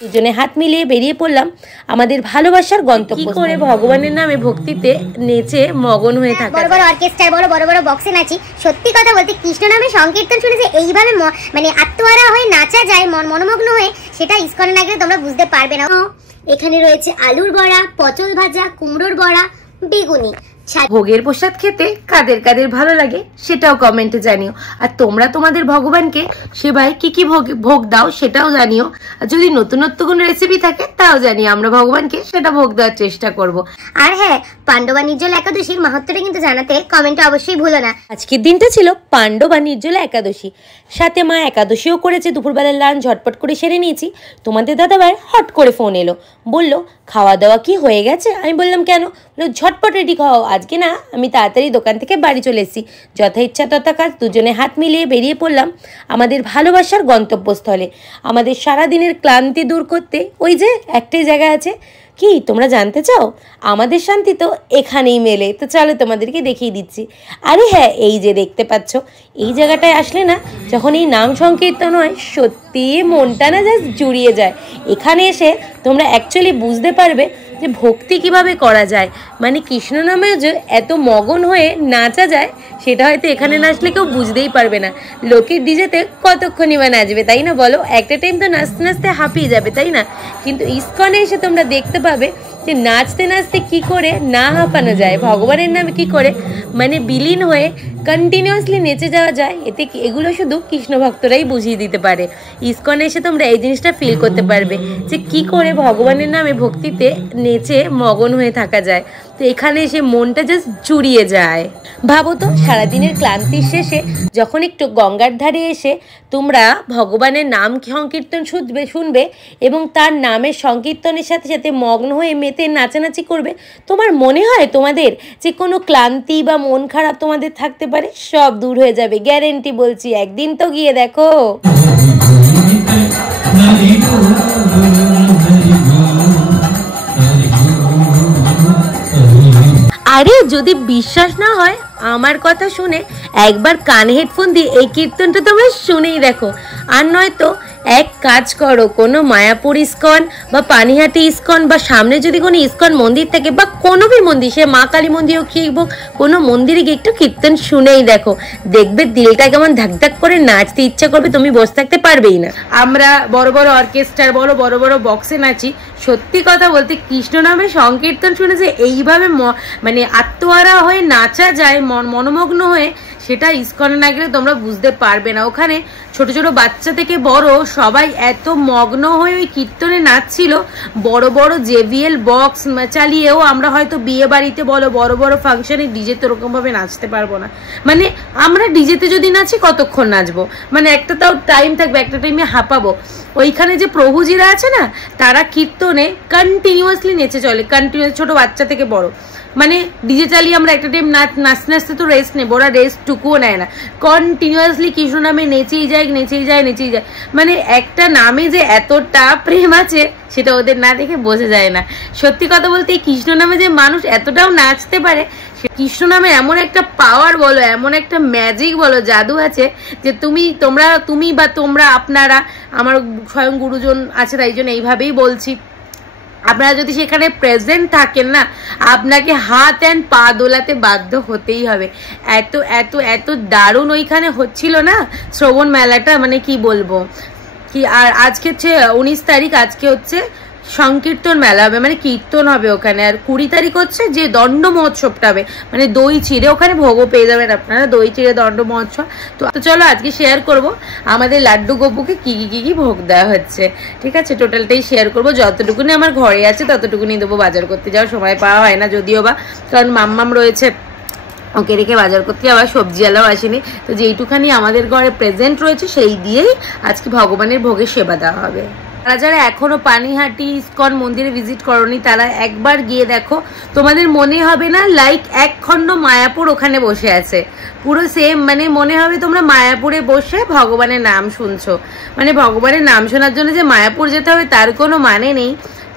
দুজনে হাত মিলিয়ে বেরিয়ে পড়লাম আমাদের ভালোবাসার গন্তব্য। কি করে ভগবানের নামে ভক্তিতে নেচে মগন হয়ে থাকে। বড় বড় অর্কেস্ট্রা বড় বড় বক্সে নাচি। সত্যি কথা বলতে কৃষ্ণ নামে সংকীর্তন শুনে যে এইভাবে মানে আত্মহারা হয়ে নাচা যায়, মনোমগ্ন হয়ে, সেটা ইসকনে না গেলে তোমরা বুঝতে পারবে না। এখানে রয়েছে আলুর বড়া, পটল ভাজা, কুমড়োর বড়া, বেগুনি। ভোগের প্রসাদ খেতে কাদের কাদের ভালো লাগে সেটাও কমেন্টে জানিও। আর তোমরা তোমাদের ভগবানকে সেবায় কি কি ভোগ দাও সেটাও জানিও। আর যদি নতুনত্ব কোনো রেসিপি থাকে তাও জানিও, আমরা ভগবানকে সেটা ভোগ দেওয়ার চেষ্টা করব। আর হ্যাঁ, পাণ্ডবা নির্জলা একাদশীর মাহাত্ম্যটা কিন্তু জানাতে কমেন্টে অবশ্যই ভুলো না। আজকের দিনটা ছিল পাণ্ডবা নির্জলা একাদশী, সাথে মা একাদশীও করেছে। দুপুরবেলার লাঞ্চ ঝটপট করে সেরে নিয়েছি। তোমাদের দাদাভাই হট করে ফোন এলো, বলল খাওয়া দাওয়া কি হয়ে গেছে? আমি বললাম কেন? ঝটপট রেডি খাওয়াও। আজকে না আমি তাড়াতাড়ি দোকান থেকে বাড়ি চলে এসেছি, যথা ইচ্ছা তথা কাজ। দুজনে হাত মিলিয়ে বেরিয়ে পড়লাম আমাদের ভালোবাসার গন্তব্যস্থলে। আমাদের সারাদিনের ক্লান্তি দূর করতে ওই যে একটাই জায়গা আছে। কি তোমরা জানতে চাও? আমাদের শান্তি তো এখানেই মেলে। তো চলো তোমাদেরকে দেখিয়ে দিচ্ছি। আরে হ্যাঁ, এই যে দেখতে পাচ্ছ, এই জায়গাটায় আসলে না যখন এই নাম সংকীর্তন হয় সত্যি মনটা না জাস্ট জুড়িয়ে যায়। এখানে এসে তোমরা অ্যাকচুয়ালি বুঝতে পারবে যে ভক্তি কিভাবে করা যায়। মানে কৃষ্ণ নামেও যে এত মগন হয়ে নাচা যায় সেটা হয়তো এখানে নাচলে কেউ বুঝতেই পারবে না। লোকের ডিজেতে কতক্ষণই বা নাচবে, তাই না বলো? একটা টাইম তো নাচতে নাচতে হাঁপিয়ে যাবে, তাই না? কিন্তু ইসকনে এসে তোমরা দেখতে পাবে যে নাচতে নাচতে কি করে না হাঁপানো যায়, ভগবানের নামে কি করে মানে বিলীন হয়ে কন্টিনিউয়াসলি নেচে যাওয়া যায়। এগুলো শুধু কৃষ্ণ ভক্তরাই বুঝিয়ে দিতে পারে। ইসকনে এসে তোমরা এই জিনিসটা ফিল করতে পারবে যে কি করে ভগবানের নামে ভক্তিতে নেচে মগন হয়ে থাকা যায়। তো এখানে এসে মনটা জাস্ট জুড়িয়ে যায়। ভাবো তো, সারাদিনের ক্লান্তির শেষে যখন একটু গঙ্গার ধারে এসে তোমরা ভগবানের নাম সংকীর্তন শুনবে এবং তার নামের সংকীর্তনের সাথে সাথে মগ্ন হয়ে মেতে নাচানাচি করবে, তোমার মনে হয় তোমাদের যে কোনো ক্লান্তি বা মন খারাপ তোমাদের থাকতে পারে সব দূর হয়ে যাবে, গ্যারেন্টি বলছি। একদিন তো গিয়ে দেখো। আরে যদি বিশ্বাস না হয় আমার কথা শুনে একবার কানে হেডফোন দিয়ে এই কীর্তনটা তোমরা শুনেই দেখো। আর নয়তো এক কাজ করো, কোনো মায়াপুর ইস্কন বা পানিহাটি ইস্কন বা সামনে যদি কোনো ইস্কন মন্দির থাকে বা কোনো ভি মন্দির, সে মা কালী মন্দির হোক কি হোক, কোনো মন্দিরে গিয়ে একটু কীর্তন শুনেই দেখো, দেখবে দিলটা কেমন ধাক ধাক করে নাচতে ইচ্ছা করবে, তুমি বসে থাকতে পারবেই না। আমরা বড় বড় অর্কেস্ট্রার বড় বড় বক্সে নাচি। সত্যি কথা বলতে কৃষ্ণ নামে সংকীর্তন শুনে যে এইভাবে মানে আত্মহারা হয়ে নাচা যায় মনোমগ্ন হয়ে, সেটা ইসকনে না গেলে তোমরা বুঝতে পারবে না। ওখানে ছোট ছোট বাচ্চা থেকে বড় সবাই এত মগ্ন হয়ে ওই কীর্তনে নাচছিল। বড় বড় JBL বক্স চালিয়েও আমরা হয়তো বিয়ে বাড়িতে বলো বড় বড় ফাংশনে ডিজেতে ওরকম ভাবে নাচতে পারবো না। মানে আমরা ডিজেতে যদি নাচি কতক্ষণ নাচবো, মানে একটা তাও টাইম থাকবে, একটা টাইমে হাঁপাবো। ওইখানে যে প্রভুজিরা আছে না, তারা কীর্তনে কন্টিনিউয়াসলি নেচে চলে, কন্টিনিউয়াস, ছোট বাচ্চা থেকে বড়। মানে ডিজে চালিয়ে আমরা একটা টাইম নাচতে নাচতে তো রেস্ট নেবো, ওরা রেস্ট টুকুও নেয় না, কন্টিনিউয়াসলি কৃষ্ণ নামে নেচেই যায়। মানে একটা নামে যে এতটা প্রেম আছে সেটা ওদের না দেখে বোঝা যায় না। সত্যি কথা বলতে এই কৃষ্ণ নামে যে মানুষ এতটাও নাচতে পারে, কৃষ্ণ নামে এমন একটা পাওয়ার বলো, এমন একটা ম্যাজিক বলো, জাদু আছে যে তুমি বা তোমরা আপনারা, আমার স্বয়ং গুরুজন আছে তাই জন্য এইভাবেই বলছি, আপনারা যদি সেখানে প্রেজেন্ট থাকেন না, আপনাকে হাত অ্যান্ড পা দোলাতে বাধ্য হতেই হবে। এত এত এত দারুণ ওইখানে হচ্ছিল না শ্রবণ মেলাটা, মানে কি বলবো। কি আর আজকে হচ্ছে 19 তারিখ, আজকে হচ্ছে সংকীর্তন মেলা হবে, মানে কীর্তন হবে ওখানে। আর 20 তারিখ হচ্ছে যে দণ্ড মহোৎসবটা হবে, মানে দই চিড়ে, ওখানে ভোগও পেয়ে যাবেন আপনারা, দই চিড়ে দণ্ড মহোৎসব। তো চলো আজকে শেয়ার করব আমাদের লাড্ডু গপুকে কি ভোগ দেওয়া হচ্ছে। ঠিক আছে, টোটালটাই শেয়ার করব। যতটুকুনি আমার ঘরে আছে ততটুকুনি দেবো, বাজার করতে যাওয়ার সময় পাওয়া হয় না যদিও বা, কারণ মাম্মাম রয়েছে, ওকে রেখে বাজার করতে আবার সবজিওয়ালাও আসেনি। তো যেইটুখানি আমাদের ঘরে প্রেজেন্ট রয়েছে সেই দিয়েই আজকে ভগবানের ভোগের সেবা দেওয়া হবে। তারা যারা এখনো পানিহাটি ইসকন মন্দিরে ভিজিট করনি তারা একবার গিয়ে দেখো, তোমাদের মনে হবে না লাইক এক খণ্ড মায়াপুর ওখানে বসে আছে, পুরো সেম, মানে মনে হবে তোমরা মায়াপুরে বসে ভগবানের নাম শুনছো। মানে ভগবানের নাম শোনার জন্য যে মায়াপুর যেতে হবে তার কোনো মানে নেই,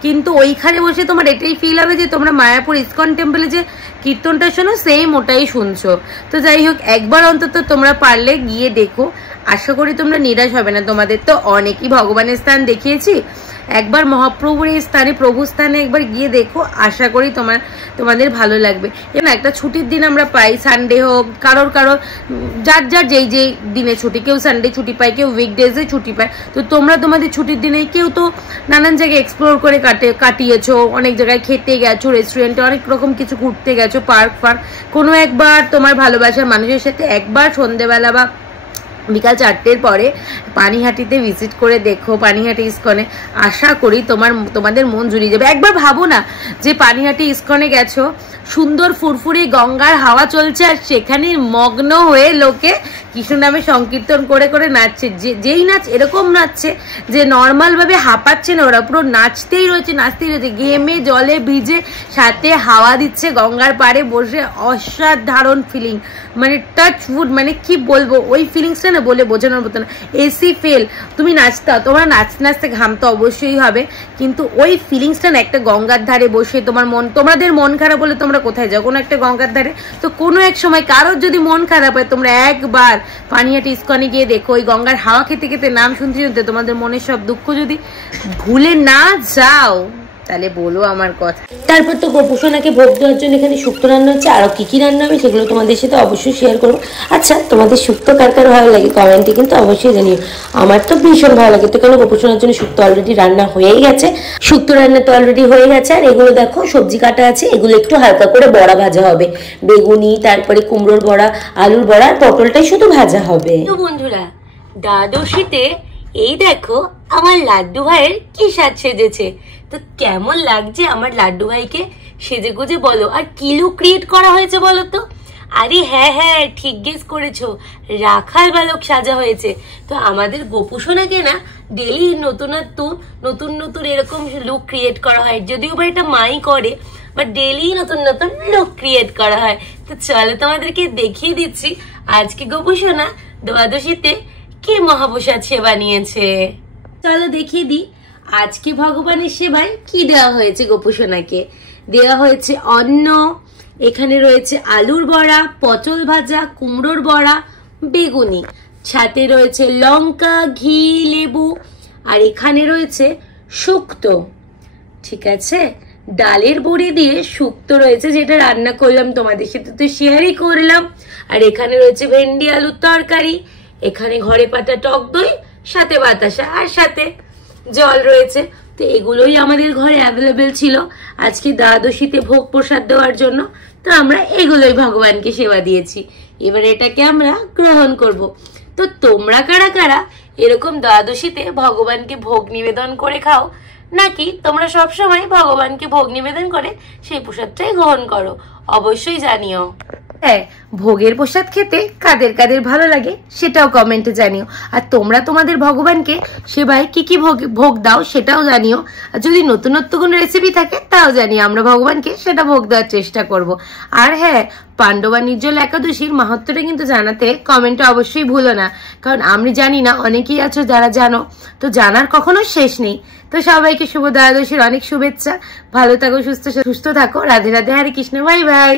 কিন্তু ওইখানে বসে তোমার এটাই ফিল হবে যে তোমরা মায়াপুর ইসকন টেম্পলে যে কীর্তনটা শোনো সেম ওটাই শুনছো। তো যাই হোক, একবার অন্তত তোমরা পারলে গিয়ে দেখো। আশা করি তোমরা নিরাশ হবে না। তোমাদের তো অনেকই ভগবানের স্থান দেখিয়েছি, একবার মহাপ্রভুর এই স্থানে, প্রভু স্থানে একবার গিয়ে দেখো, আশা করি তোমাদের ভালো লাগবে। এবং একটা ছুটির দিন আমরা পাই, সানডে হোক, কারোর যার যেই দিনে ছুটি, কেউ সানডে ছুটি পায়, কেউ উইকডেজে ছুটি পায়। তো তোমরা তোমাদের ছুটির দিনে কেউ তো নানান জায়গায় এক্সপ্লোর করে কাটিয়েছো, অনেক জায়গায় খেতে গেছো, রেস্টুরেন্টে অনেক রকম কিছু ঘুরতে গেছো, পার্ক কোনো একবার তোমার ভালোবাসার মানুষের সাথে একবার সন্ধেবেলা বা বিকাল 4টের পরে পানিহাটিতে ভিজিট করে দেখো, পানিহাটি ইস্কনে। আশা করি তোমাদের মন জুড়িয়ে যাবে। একবার ভাবো না যে পানিহাটি ইস্কনে গেছো, সুন্দর ফুরফুরে গঙ্গার হাওয়া চলছে, আর সেখানে মগ্ন হয়ে লোকে কৃষ্ণ নামে সংকীর্তন করে করে নাচছে। যেই নাচ এরকম নাচছে যে নর্মাল ভাবে হাঁপাচ্ছে না, ওরা পুরো নাচতেই রয়েছে, ঘেমে জলে ভিজে, সাথে হাওয়া দিচ্ছে, গঙ্গার পাড়ে বসে। অসাধারণ ফিলিং, মানে টাচ উড, মানে কি বলবো, ওই ফিলিংসটা না বলে বোঝানোর মতো না। এসি ফেল, তুমি তোমরা নাচতে নাচতে ঘাম তো অবশ্যই হবে, কিন্তু ওই ফিলিংসটা না একটা গঙ্গার ধারে বসে তোমাদের মন খারাপ হলে তোমরা কোথায় যাও? কোনো একটা গঙ্গার ধারে। তো কোনো এক সময় কারোর যদি মন খারাপ হয়, তোমরা একবার পানিহাটি ইস্কনে গিয়ে দেখো, ওই গঙ্গার হাওয়া খেতে খেতে, নাম শুনতে শুনতে তোমাদের মনের সব দুঃখ যদি ভুলে না যাও, তাহলে বলো আমার কথা। তারপর তো গোপুসোনাকে ভোগ দেওয়ার জন্য এখানে শুক্তো রান্না হচ্ছে, আরো কি রান্না হবে সেগুলো তোমাদের সাথে অবশ্যই শেয়ার করবো। আচ্ছা, তোমাদের শুক্তো কার কার ভালো লাগে কমেন্টে কিন্তু অবশ্যই জানিও। আমার তো ভীষণ ভালো লাগে। তো কেন গোপুসোনার জন্য শুক্তো অলরেডি রান্না হয়েই গেছে, শুক্তো রান্না তো অলরেডি হয়ে গেছে। আর এগুলো দেখো সবজি কাটা আছে, এগুলো একটু হালকা করে বড়া ভাজা হবে, বেগুনি, তারপরে কুমড়োর বড়া, আলুর বড়া, আর পটলটাই শুধু ভাজা হবে। তো বন্ধুরা, দ্বাদশীতে এই দেখো আমার লাড্ডু ভাইয়ের কি সাজ সেজেছে। তো কেমন লাগছে আমার লাড্ডু ভাইকে সেজে গুজে, বলো। আর কি লুক ক্রিয়েট করা হয়েছে বলো তো? আরে হ্যাঁ, ঠিক গেস করেছো, রাখাল বালক সাজা হয়েছে। তো আমাদের গোপুসোনাকে না ডেলি নতুন এরকম লুক ক্রিয়েট করা হয়, যদিও বা এটা মাই করে, বাট ডেলি নতুন লুক ক্রিয়েট করা হয়। তো চলো তোমাদেরকে দেখিয়ে দিচ্ছি আজকে গোপুসোনা দ্বাদশীতে কি মহাপ্রসাদ সেবা নিয়েছে। চলো দেখিয়ে দিই আজকে ভগবানের সেবায় কি দেওয়া হয়েছে। গোপুসোনাকে দেওয়া হয়েছে অন্ন, এখানে রয়েছে আলুর বড়া, পটল ভাজা, কুমড়োর বড়া, বেগুনি, সাথে রয়েছে লঙ্কা, ঘি, লেবু, আর এখানে রয়েছে শুক্তো। ঠিক আছে, ডালের বড়ি দিয়ে শুক্তো রয়েছে, যেটা রান্না করলাম তোমাদের সাথে তো শেয়ারই করলাম। আর এখানে রয়েছে ভেন্ডি আলুর তরকারি, এখানে ঘরে পাতা টক দই, সাথে বাতাসা, আর সাথে জল রয়েছে। তো এগুলোই আমাদের ঘরে অ্যাভেলেবেল ছিল আজকে দ্বাদশীতে ভোগ প্রসাদ দেওয়ার জন্য। তো আমরা এগুলোই ভগবানকে সেবা দিয়েছি, এবার এটাকে আমরা গ্রহণ করব। তো তোমরা কারা কারা এরকম দ্বাদশীতে ভগবানকে ভোগ নিবেদন করে খাও, নাকি তোমরা সবসময় ভগবানকে ভোগ নিবেদন করে সেই প্রসাদটাই গ্রহণ করো? অবশ্যই জানিও। হ্যাঁ, ভোগের প্রসাদ খেতে কাদের কাদের ভালো লাগে সেটাও কমেন্টে জানিও। আর তোমরা তোমাদের ভগবানকে সেবায় কি ভোগ দাও সেটাও জানিও। আর যদি নতুনত্ব কোনো রেসিপি থাকে তাও জানিও, আমরা ভগবানকে সেটা ভোগ দেওয়ার চেষ্টা করব। আর হ্যাঁ, পাণ্ডবা নির্জল একাদশীর মাহাত্ম্যটা কিন্তু জানাতে কমেন্টে অবশ্যই ভুলো না, কারণ আমি জানি না, অনেকেই আছো যারা জানো, তো জানার কখনো শেষ নেই। তো সবাইকে শুভ দ্বাদশীর অনেক শুভেচ্ছা, ভালো থাকো, সুস্থ থাকো, রাধে রাধে, হরে কৃষ্ণ, বাই বাই।